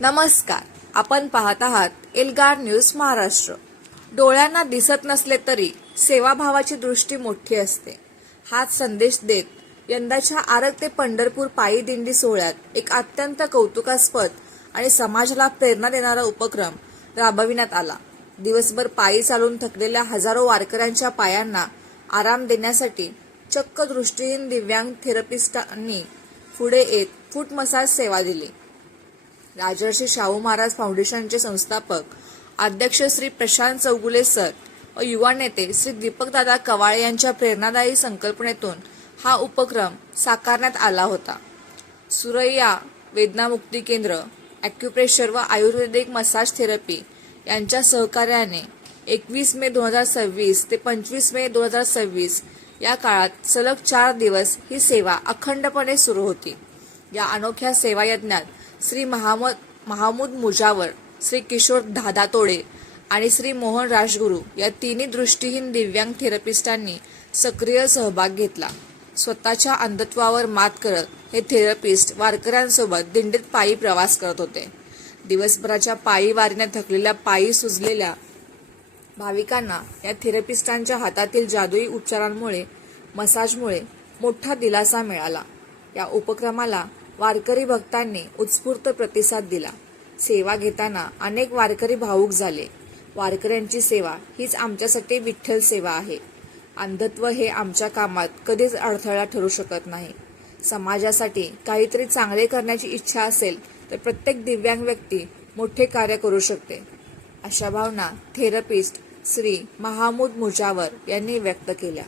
नमस्कार, आपण पाहत आहात एल्गार न्यूज महाराष्ट्र। डोळ्यांना दिसत नसले तरी सेवाभावाची दृष्टी मोठी असते, हाच संदेश देत यंदाच्या आरग ते पंढरपूर पायी दिंडी सोहळ्यात एक अत्यंत कौतुकास्पद आणि समाजाला प्रेरणा देणारा उपक्रम राबविण्यात आला। दिवसभर पायी चालून थकलेल्या हजारो वारकऱ्यांच्या पायांना आराम देण्यासाठी चक्क दृष्टीहीन दिव्यांग थेरपिस्टांनी पुढे येत फूट मसाज सेवा दिली। राजर्षी शाहू महाराज फाउंडेशनचे संस्थापक अध्यक्ष श्री प्रशांत चौगुले सर व युवा नेते श्री दीपकदादा कवाळे यांच्या प्रेरणादायी संकल्पनेतून हा उपक्रम साकारण्यात आला होता। सुरैया वेदनामुक्ती केंद्र, ॲक्युप्रेशर व आयुर्वेदिक मसाज थेरपी यांच्या सहकार्याने 21 मे 2026 ते 25 मे 2026 या काळात सलग 4 दिवस ही सेवा अखंडपणे सुरू होती। या अनोख्या सेवा यज्ञात श्री महामूद मुजावर, श्री किशोर धादातोडे आणि श्री मोहन राजगुरू या तिन्ही दृष्टीहीन दिव्यांग थेरपिस्टांनी सक्रिय सहभाग घेतला। स्वतःच्या अंधत्वावर मात करत हे थेरपिस्ट वारकऱ्यांसोबत दिंडीत पायी प्रवास करत होते। दिवसभराच्या पायी वारीने थकलेल्या, पायी सुजलेल्या भाविकांना या थेरपिस्टांच्या हातातील जादुई उपचारांमुळे, मसाजमुळे मोठा दिलासा मिळाला। या उपक्रमाला वारकरी भक्तांनी उत्स्फूर्त प्रतिसाद दिला। सेवा घेताना अनेक वारकरी भावूक झाले। वारकऱ्यांची सेवा हीच आमच्यासाठी विठ्ठल सेवा आहे। अंधत्व हे आमच्या कामात कधीच अडथळा ठरू शकत नाही। समाजासाठी काहीतरी चांगले करण्याची इच्छा असेल तर प्रत्येक दिव्यांग व्यक्ती मोठे कार्य करू शकते, अशा भावना थेरपिस्ट श्री महामूद मुजावर यांनी व्यक्त केल्या।